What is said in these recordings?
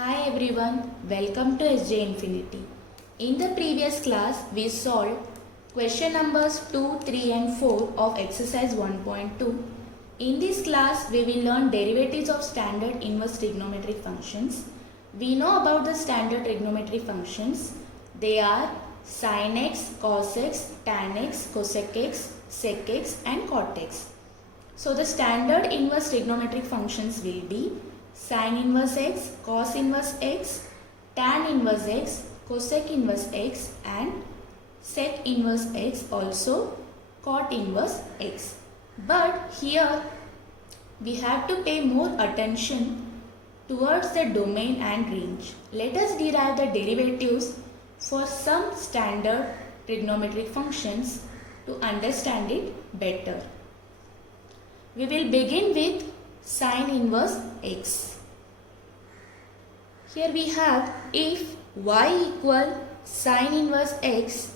Hi everyone, welcome to SJ Infinity. In the previous class, we solved question numbers 2, 3 and 4 of exercise 1.2. In this class, we will learn derivatives of standard inverse trigonometric functions. We know about the standard trigonometric functions. They are sin x, cos x, tan x, cosec x, sec x and cot x. So the standard inverse trigonometric functions will be sin inverse x, cos inverse x, tan inverse x, cosec inverse x and sec inverse x, also cot inverse x. But here we have to pay more attention towards the domain and range. Let us derive the derivatives for some standard trigonometric functions to understand it better. We will begin with sin inverse x. Here we have if y equal sin inverse x,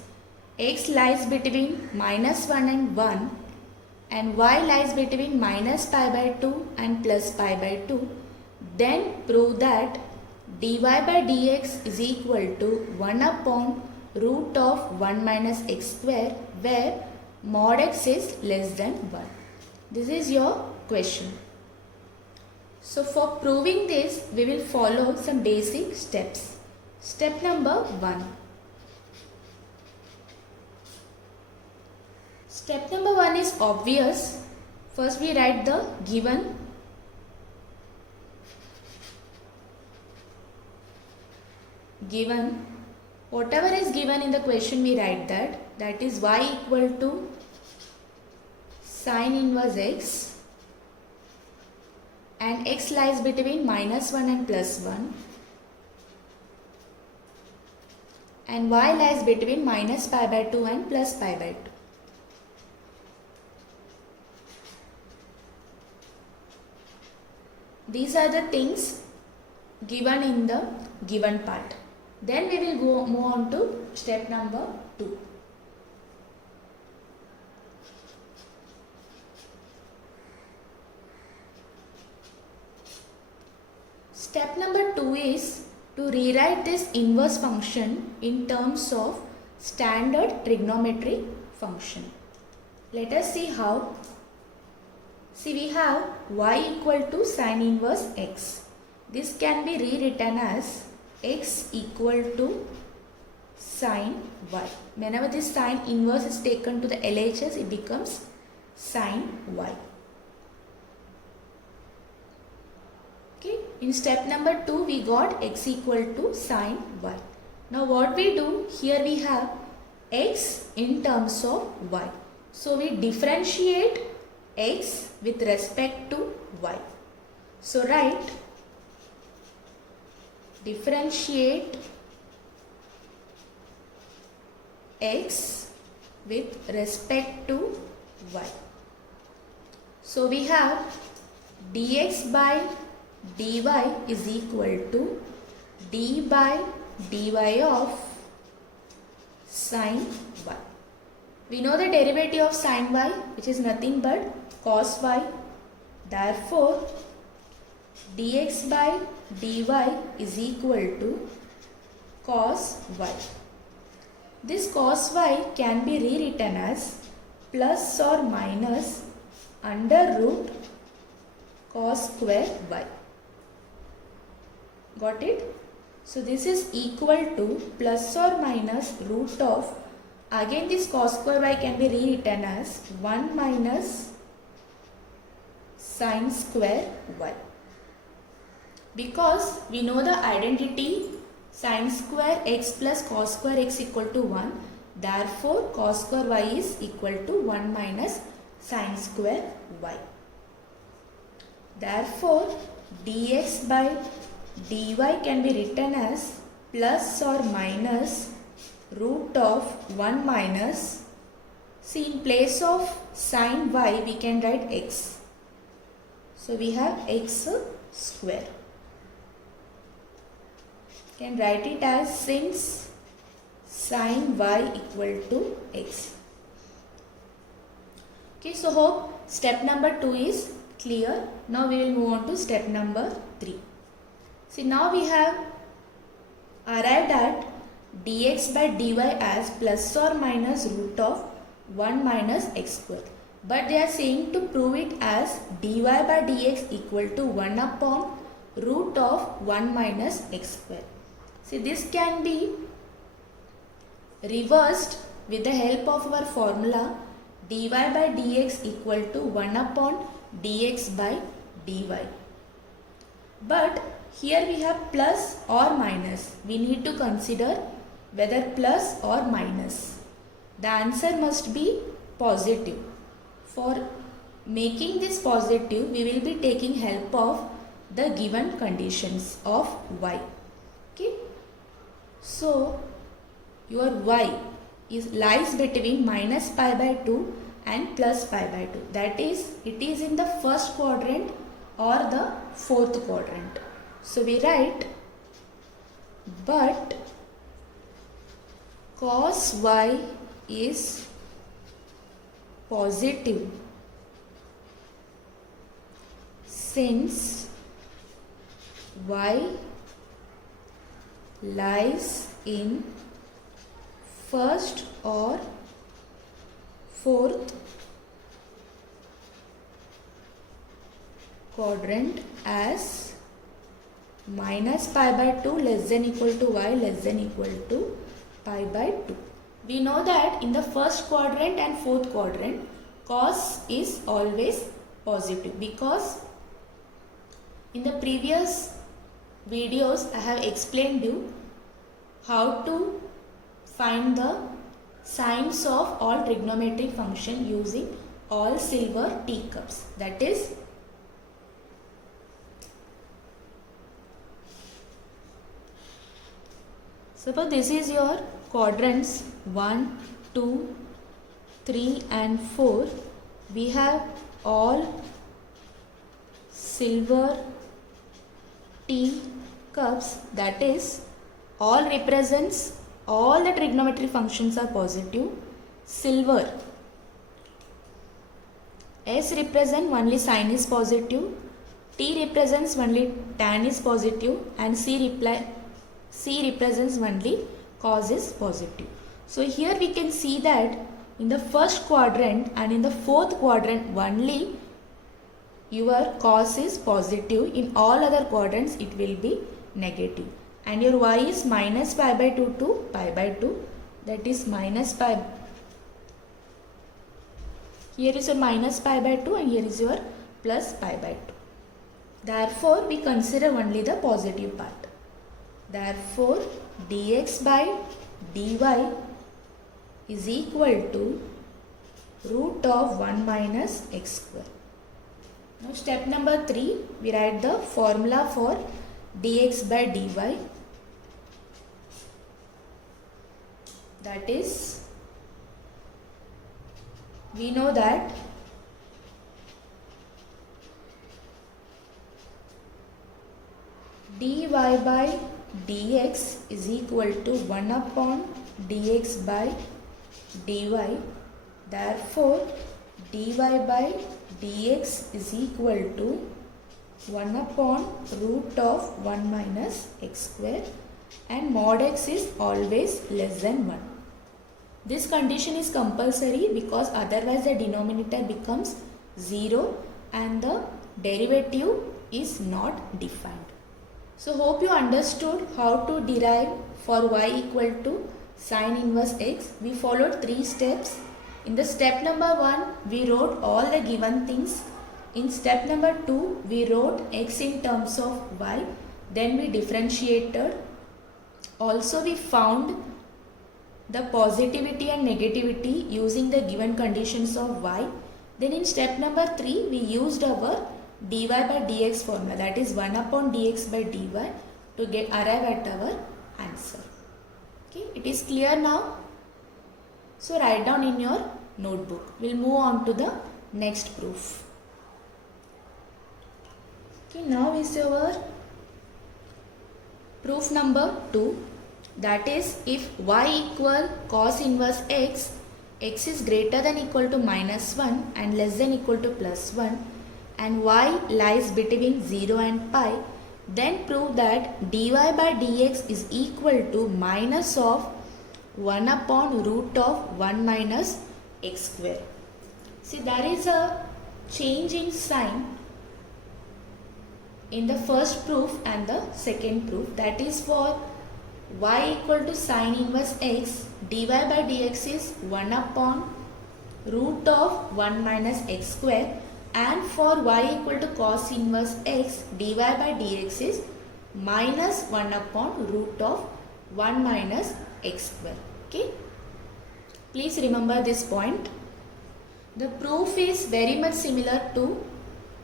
x lies between minus 1 and 1 and y lies between minus pi by 2 and plus pi by 2, then prove that dy by dx is equal to 1 upon root of 1 minus x square, where mod x is less than 1. This is your question. So for proving this, we will follow some basic steps. Step number 1. Step number 1 is obvious. First we write the given. Whatever is given in the question, we write that. That is y equal to sin inverse x. And x lies between minus 1 and plus 1 and y lies between minus pi by 2 and plus pi by 2. These are the things given in the given part. Then we will move on to step number 2. Step number 2 is to rewrite this inverse function in terms of standard trigonometric function. Let us see how. See, we have y equal to sin inverse x. This can be rewritten as x equal to sin y. Whenever this sin inverse is taken to the LHS, it becomes sin y. In step number 2, we got x equal to sin y. Now what we do, here we have x in terms of y. So we differentiate x with respect to y. So write differentiate x with respect to y. So we have dx by dy is equal to d by dy of sin y. We know the derivative of sin y, which is nothing but cos y. Therefore, dx by dy is equal to cos y. This cos y can be rewritten as plus or minus under root cos square y. Got it? So this is equal to plus or minus root of, again this cos square y can be rewritten as 1 minus sin square y. Because we know the identity sin square x plus cos square x equal to 1, therefore cos square y is equal to 1 minus sin square y. Therefore dx by dy can be written as plus or minus root of 1 minus, see, in place of sin y we can write x. So we have x square. Can write it as since sin y equal to x. Okay, so hope step number 2 is clear. Now we will move on to step number 3. See, now we have arrived at dx by dy as plus or minus root of 1 minus x square. But they are saying to prove it as dy by dx equal to 1 upon root of 1 minus x square. See, this can be reversed with the help of our formula dy by dx equal to 1 upon dx by dy. But here we have plus or minus. We need to consider whether plus or minus. The answer must be positive. For making this positive, we will be taking help of the given conditions of y. Okay. So, your y lies between minus pi by 2 and plus pi by 2. That is, it is in the first quadrant or the fourth quadrant. So, we write, but cos y is positive since y lies in first or fourth quadrant as minus pi by 2 less than equal to y less than equal to pi by 2. We know that in the first quadrant and fourth quadrant, cos is always positive because in the previous videos I have explained you how to find the signs of all trigonometric function using all silver teacups. That is, suppose this is your quadrants 1, 2, 3 and 4. We have all silver tea cups, that is, all represents all the trigonometric functions are positive. Silver, S represents only sine is positive, T represents only tan is positive, and C represents only cos is positive. So here we can see that in the first quadrant and in the fourth quadrant only your cos is positive. In all other quadrants it will be negative. And your y is minus pi by 2 to pi by 2. That is minus pi. Here is your minus pi by 2 and here is your plus pi by 2. Therefore, we consider only the positive part. Therefore, dx by dy is equal to root of 1 minus x square. Now step number 3, we write the formula for dx by dy. That is, we know that dy by dx is equal to 1 upon dx by dy. Therefore, dy by dx is equal to 1 upon root of 1 minus x square, and mod x is always less than 1. This condition is compulsory because otherwise the denominator becomes 0 and the derivative is not defined. So hope you understood how to derive for y equal to sine inverse x. We followed 3 steps. In the step number 1, we wrote all the given things. In step number 2, we wrote x in terms of y. Then we differentiated. Also we found the positivity and negativity using the given conditions of y. Then in step number 3, we used our dy by dx formula, that is 1 upon dx by dy, to arrive at our answer. Okay, it is clear now. So write down in your notebook. We'll move on to the next proof. Okay, now is our proof number 2. That is, if y equal cos inverse x, x is greater than equal to minus 1 and less than equal to plus 1, and y lies between 0 and pi, Then prove that dy by dx is equal to minus of 1 upon root of 1 minus x square. See, there is a change in sign in the first proof and the second proof. That is for y equal to sine inverse x, dy by dx is 1 upon root of 1 minus x square, and for y equal to cos inverse x, dy by dx is minus 1 upon root of 1 minus x square. Okay, please remember this point. The proof is very much similar to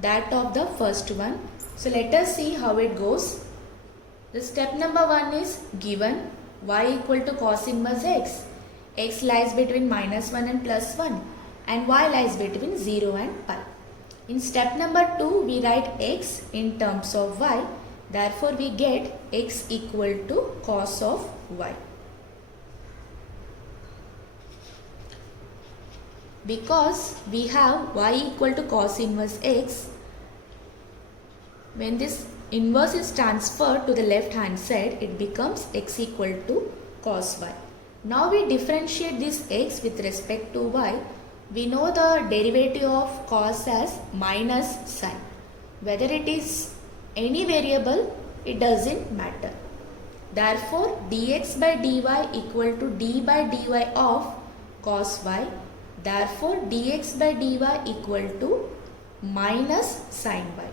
that of the first one. So let us see how it goes. The step number 1 is given y equal to cos inverse x lies between minus 1 and plus 1, and y lies between 0 and pi. In step number 2, we write x in terms of y, therefore we get x equal to cos of y. Because we have y equal to cos inverse x, when this inverse is transferred to the left hand side, it becomes x equal to cos y. Now we differentiate this x with respect to y. We know the derivative of cos as minus sign. Whether it is any variable, it doesn't matter. Therefore, dx by dy equal to d by dy of cos y. Therefore, dx by dy equal to minus sin y.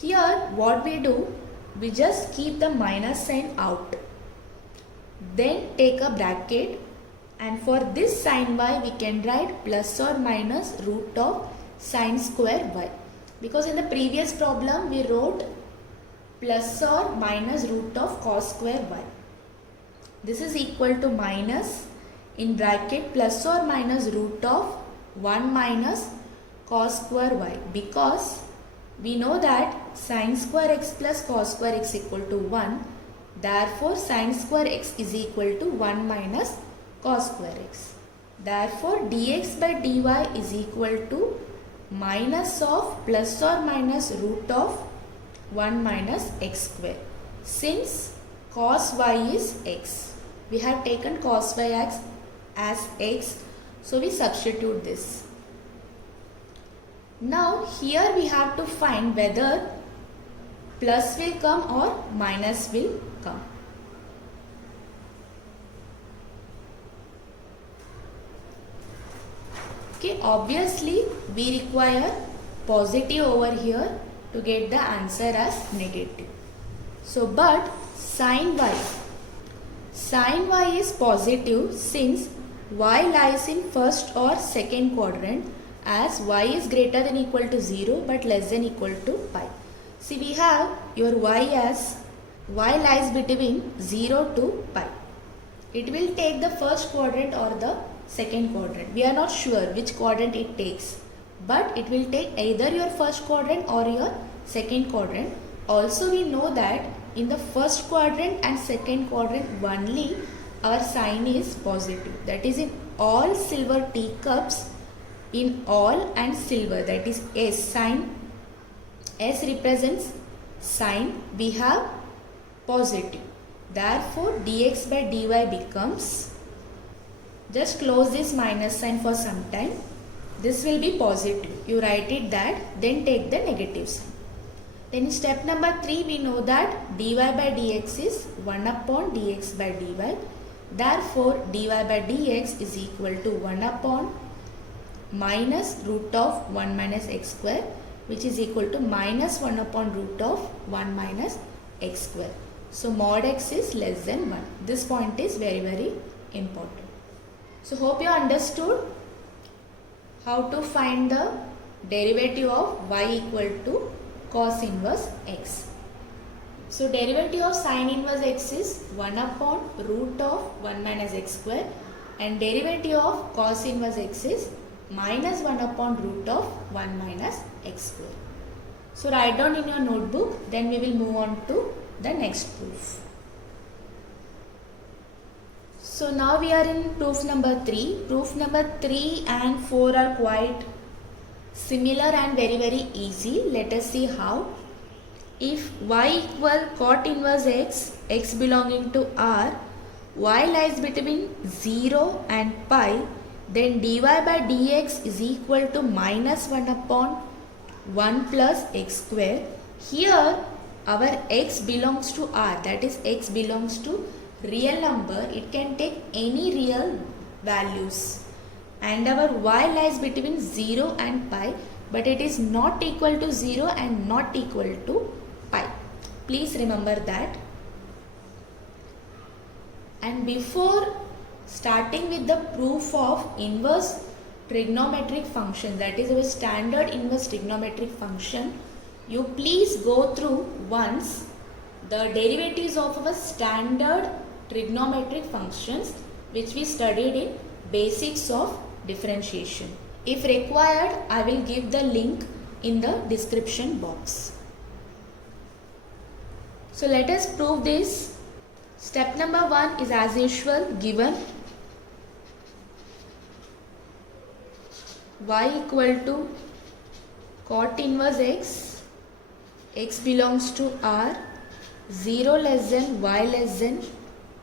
Here what we do, we just keep the minus sign out. Then take a bracket, and for this sin y we can write plus or minus root of sin square y. Because in the previous problem we wrote plus or minus root of cos square y. This is equal to minus in bracket plus or minus root of 1 minus cos square y, because we know that sin square x plus cos square x equal to 1. Therefore, sin square x is equal to 1 minus cos square x. Therefore, dx by dy is equal to minus of plus or minus root of 1 minus x square. Since cos y is x, we have taken cos y as x, so we substitute this. Now here we have to find whether plus will come or minus will come. Okay, obviously we require positive over here to get the answer as negative. So but sin y is positive since y lies in first or second quadrant, as y is greater than equal to 0 but less than equal to pi. See, we have your y as y lies between 0 to pi. It will take the first quadrant or the second quadrant. We are not sure which quadrant it takes, but it will take either your first quadrant or your second quadrant. Also we know that in the first quadrant and second quadrant only our sign is positive. That is in all silver teacups, in all and silver, that is S sign. S represents sign, we have positive. Therefore dx by dy becomes, just close this minus sign for some time, this will be positive. You write it that, then take the negative sign. Then in step number 3 we know that dy by dx is 1 upon dx by dy. Therefore dy by dx is equal to 1 upon minus root of 1 minus x square, which is equal to minus 1 upon root of 1 minus x square. So mod x is less than 1. This point is very, very important. So hope you understood how to find the derivative of y equal to cos inverse x. So derivative of sin inverse x is 1 upon root of 1 minus x square, and derivative of cos inverse x is minus 1 upon root of 1 minus x square. So write down in your notebook, then we will move on to the next proof. So now we are in proof number 3. Proof number 3 and 4 are quite similar and very, very easy. Let us see how. if y equal cot inverse x, x belonging to R, y lies between 0 and pi, then dy by dx is equal to minus 1 upon 1 plus x square. Here our x belongs to R, that is x belongs to real number. It can take any real values, and our y lies between 0 and pi, but it is not equal to 0 and not equal to pi. Please remember that. And before starting with the proof of inverse trigonometric function, that is our standard inverse trigonometric function, you please go through once the derivatives of our standard trigonometric functions which we studied in basics of differentiation. If required, I will give the link in the description box. So let us prove this. Step number 1 is as usual given. Y equal to cot inverse x, x belongs to R, 0 less than y less than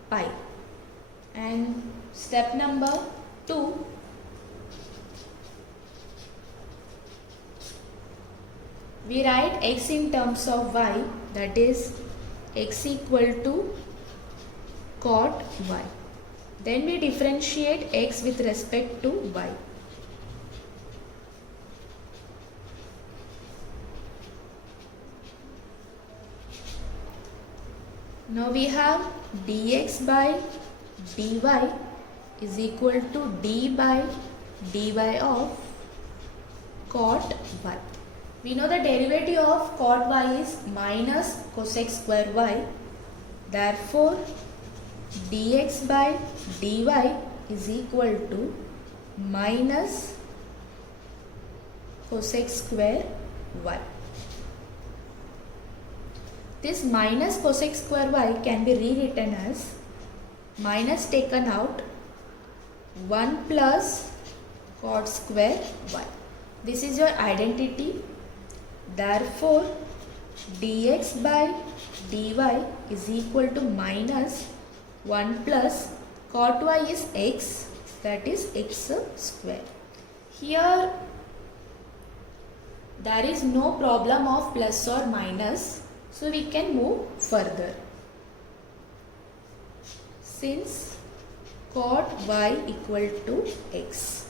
pi. And step number 2, we write x in terms of y, that is x equal to cot y. Then we differentiate x with respect to y. Now we have dx by dy is equal to d by dy of cot y. We know the derivative of cot y is minus cosec square y. Therefore, dx by dy is equal to minus cosec square y. This minus cosec square y can be rewritten as minus taken out 1 plus cot square y. This is your identity. Therefore, dx by dy is equal to minus 1 plus cot y is x, that is x square. Here there is no problem of plus or minus, so we can move further. Since cot y equal to x,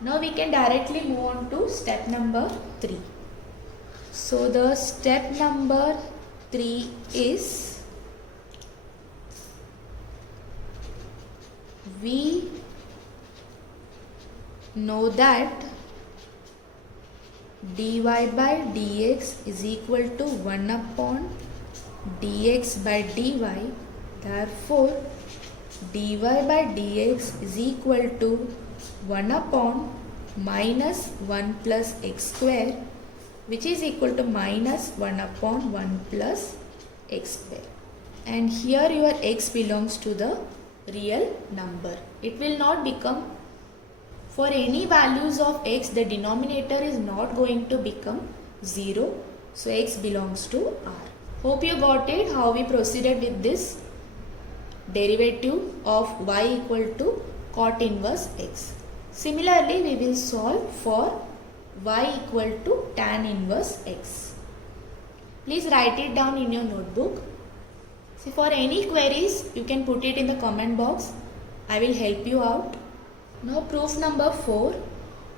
now we can directly move on to step number 3. So the step number 3 is, we know that dy by dx is equal to 1 upon dx by dy. Therefore, dy by dx is equal to 1 upon minus 1 plus x square, which is equal to minus 1 upon 1 plus x square. And here your x belongs to the real number. It will not become, for any values of x, the denominator is not going to become 0. So x belongs to R. Hope you got it, how we proceeded with this derivative of y equal to cot inverse x. Similarly, we will solve for y equal to tan inverse x. Please write it down in your notebook. See, for any queries, you can put it in the comment box. I will help you out. Now proof number 4.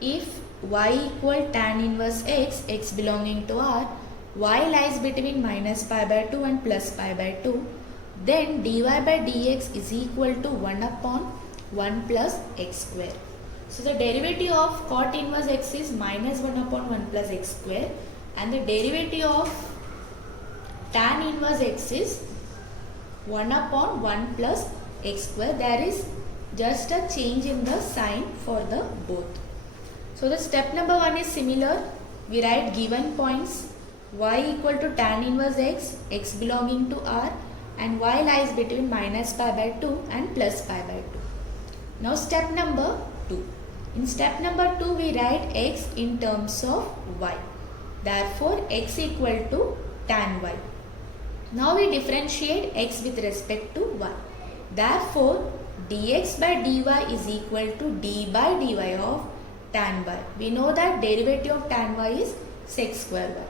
If y equal tan inverse x, x belonging to R, y lies between minus pi by 2 and plus pi by 2, then dy by dx is equal to 1 upon 1 plus x square. So the derivative of cot inverse x is minus 1 upon 1 plus x square, and the derivative of tan inverse x is 1 upon 1 plus x square. There is just a change in the sign for the both. So the step number 1 is similar. We write given points y equal to tan inverse x, x belonging to R, and y lies between minus pi by 2 and plus pi by 2. Now step number 2. In step number 2 we write x in terms of y. Therefore, x equal to tan y. Now we differentiate x with respect to y. Therefore, dx by dy is equal to d by dy of tan y. We know that derivative of tan y is sec square y.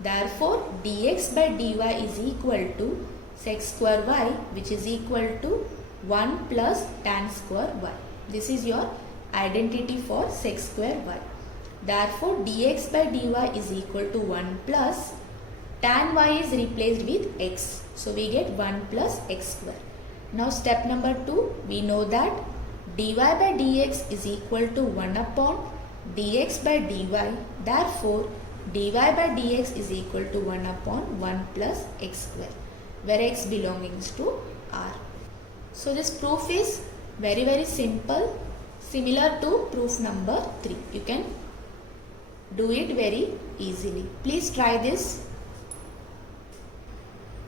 Therefore, dx by dy is equal to sec square y, which is equal to 1 plus tan square y. This is your identity for sec square y. Therefore, dx by dy is equal to 1 plus tan y is replaced with x. So, we get 1 plus x square. Now, step number 2, we know that dy by dx is equal to 1 upon dx by dy. Therefore, dy by dx is equal to 1 upon 1 plus x square, where x belongs to R. So, this proof is very simple, similar to proof number 3. You can do it very easily. Please try this.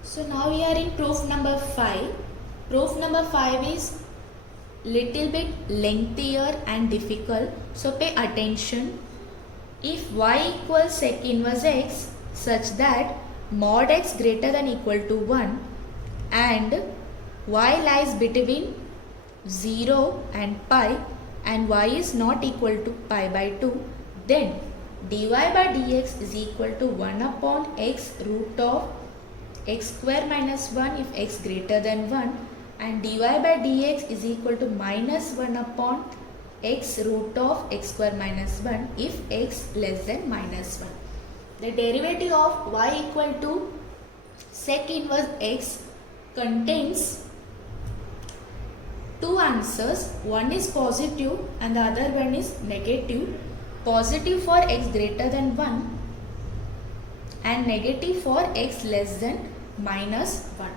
So, now we are in proof number 5. Proof number 5 is little bit lengthier and difficult. So, pay attention. If y equals sec inverse x such that mod x greater than equal to 1 and y lies between 0 and pi and y is not equal to pi by 2, then dy by dx is equal to 1 upon x root of x square minus 1 if x greater than 1 and dy by dx is equal to minus 1 upon x root of x square minus 1 if x less than minus 1. The derivative of y equal to sec inverse x contains two answers. One is positive and the other one is negative. Positive for x greater than 1 and negative for x less than minus 1.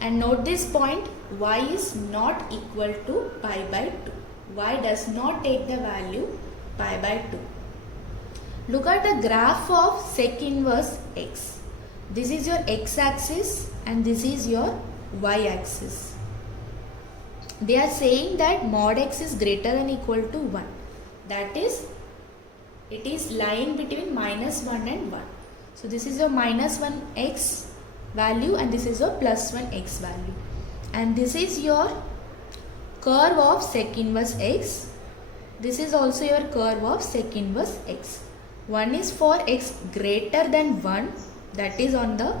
And note this point, y is not equal to pi by 2. Y does not take the value pi by 2. Look at the graph of sec inverse x. This is your x axis and this is your y axis. They are saying that mod x is greater than equal to 1. That is, it is lying between minus 1 and 1. So, this is your minus 1 x value and this is your plus 1 x value. And this is your curve of sec inverse x. This is also your curve of sec inverse x. One is for x greater than 1, that is on the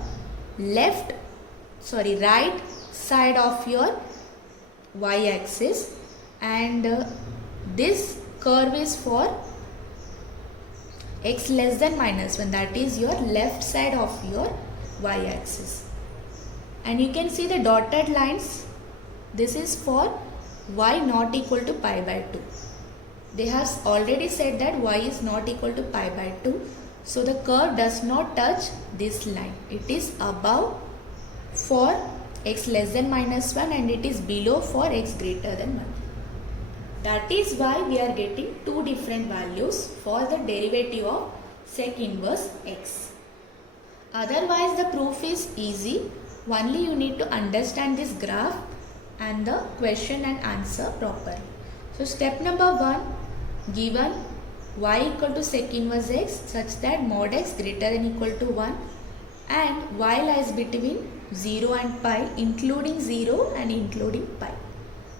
right side of your y axis, and this curve is for x less than minus 1, that is your left side of your y axis. And you can see the dotted lines. This is for y not equal to pi by 2. They have already said that y is not equal to pi by 2. So, the curve does not touch this line. It is above for x less than minus 1 and it is below for x greater than 1. That is why we are getting two different values for the derivative of sec inverse x. Otherwise, the proof is easy. Only you need to understand this graph and the question and answer properly. So, step number 1, given y equal to sec inverse x such that mod x greater than equal to 1 and y lies between 0 and pi, including 0 and including pi.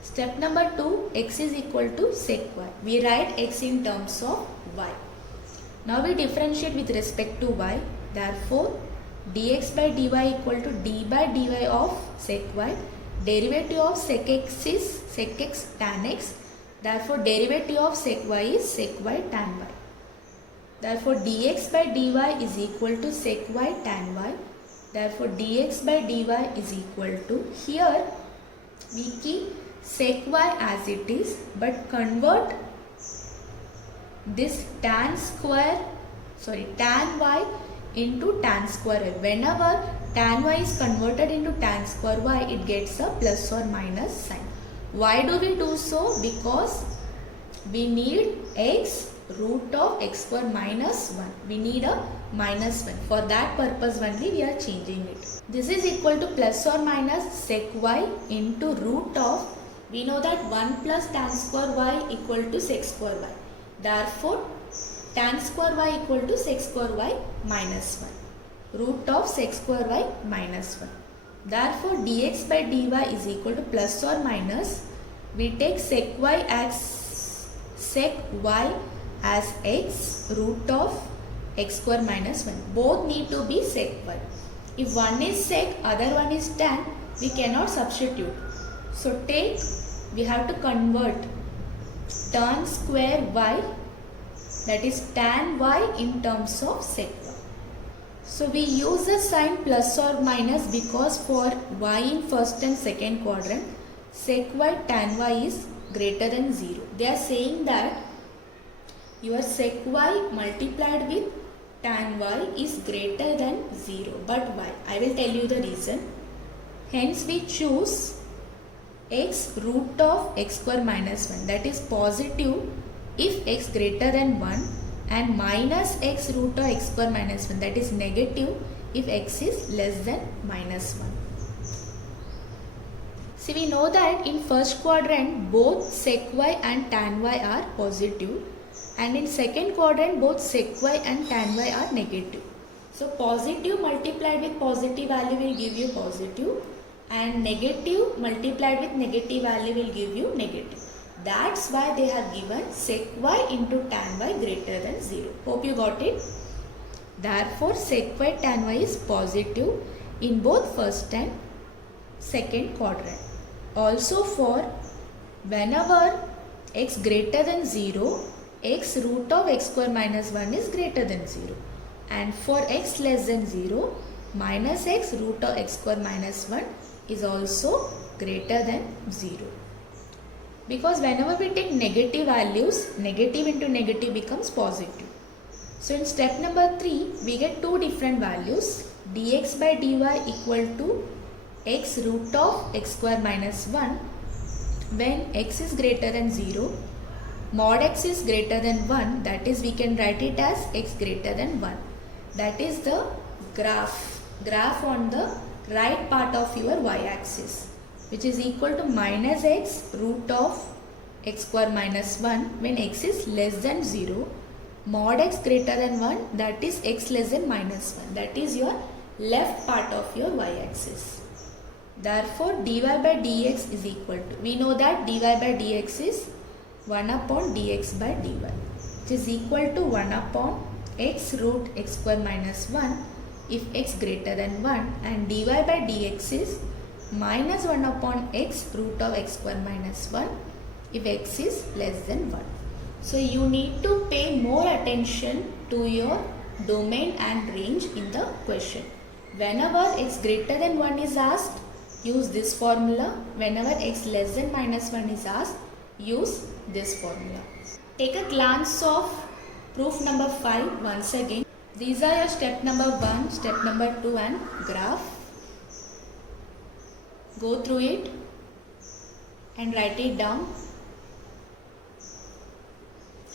Step number 2, x is equal to sec y. We write x in terms of y. Now we differentiate with respect to y. Therefore, dx by dy equal to d by dy of sec y. Derivative of sec x is sec x tan x. Therefore, derivative of sec y is sec y tan y. Therefore, dx by dy is equal to sec y tan y. Therefore, dx by dy is equal to, here we keep sec y as it is, but convert this tan y into tan square y. Whenever tan y is converted into tan square y, it gets a plus or minus sign. Why do we do so? Because we need x root of x square minus 1. We need a minus 1. For that purpose only we are changing it. This is equal to plus or minus sec y into root of, we know that 1 plus tan square y equal to sec square y. Therefore, tan square y equal to sec square y minus 1. Root of sec square y minus 1. Therefore, dx by dy is equal to plus or minus. We take sec y as x root of x square minus 1. Both need to be sec y. If one is sec, other one is tan, we cannot substitute. So we have to convert tan square y, that is tan y, in terms of sec y. So we use the sign plus or minus because for y in first and second quadrant, sec y tan y is greater than 0. They are saying that your sec y multiplied with tan y is greater than 0. But why? I will tell you the reason. Hence we choose x root of x square minus 1, that is positive if x greater than 1, and minus x root of x square minus 1, that is negative if x is less than minus 1. See, we know that in first quadrant both sec y and tan y are positive, and in second quadrant both sec y and tan y are negative. So positive multiplied with positive value will give you positive, and negative multiplied with negative value will give you negative. That's why they have given sec y into tan y greater than 0. Hope you got it. Therefore, sec y tan y is positive in both first and second quadrant. Also, for whenever x greater than 0, x root of x square minus 1 is greater than 0. And for x less than 0, minus x root of x square minus 1 is also greater than 0. Because whenever we take negative values, negative into negative becomes positive. So in step number 3, we get two different values. Dx by dy equal to x root of x square minus 1 when x is greater than 0. Mod x is greater than 1, that is we can write it as x greater than 1. That is the graph on the right part of your y-axis, which is equal to minus x root of x square minus 1 when x is less than 0. Mod x greater than 1, that is x less than minus 1. That is your left part of your y-axis. Therefore, dy by dx is equal to, we know that dy by dx is 1 upon dx by dy, which is equal to 1 upon x root x square minus 1 if x greater than 1, and dy by dx is minus 1 upon x root of x square minus 1 if x is less than 1. So you need to pay more attention to your domain and range in the question. Whenever x greater than 1 is asked, use this formula. Whenever x less than minus 1 is asked, use this formula. Take a glance of proof number 5 once again. These are your step number 1, step number 2 and graph. Go through it and write it down.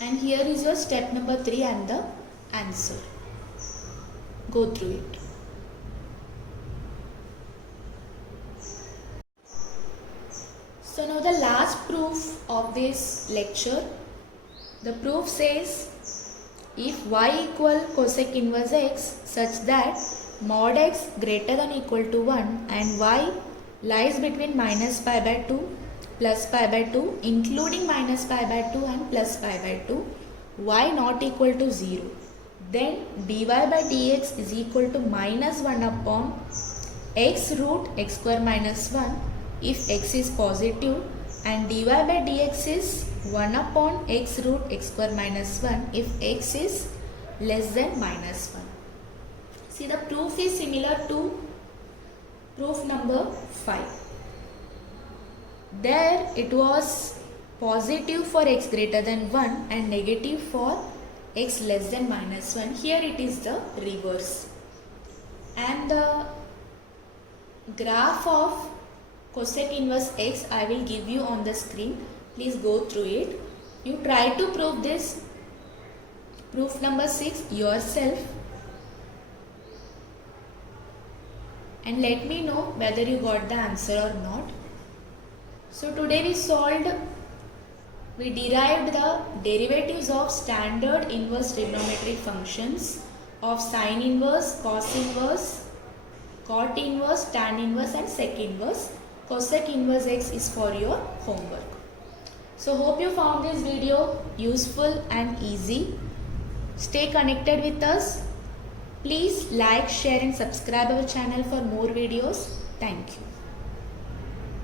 And here is your step number 3 and the answer. Go through it. So now the last proof of this lecture. The proof says if y equal cosec inverse x such that mod x greater than equal to 1 and y lies between minus pi by 2 plus pi by 2 including minus pi by 2 and plus pi by 2, y not equal to 0, then dy by dx is equal to minus 1 upon x root x square minus 1 if x is positive, and dy by dx is 1 upon x root x square minus 1 if x is less than minus 1. See, the proof is similar to proof number 5. There it was positive for x greater than 1 and negative for x less than minus 1. Here it is the reverse. And the graph of cosec inverse x I will give you on the screen. Please go through it. You try to prove this proof number 6 yourself and let me know whether you got the answer or not. So today we solved we derived the derivatives of standard inverse trigonometric functions of sine inverse, cos inverse, cot inverse, tan inverse and sec inverse. Cosec inverse x is for your homework. So hope you found this video useful and easy. Stay connected with us. Please like, share and subscribe our channel for more videos. Thank you.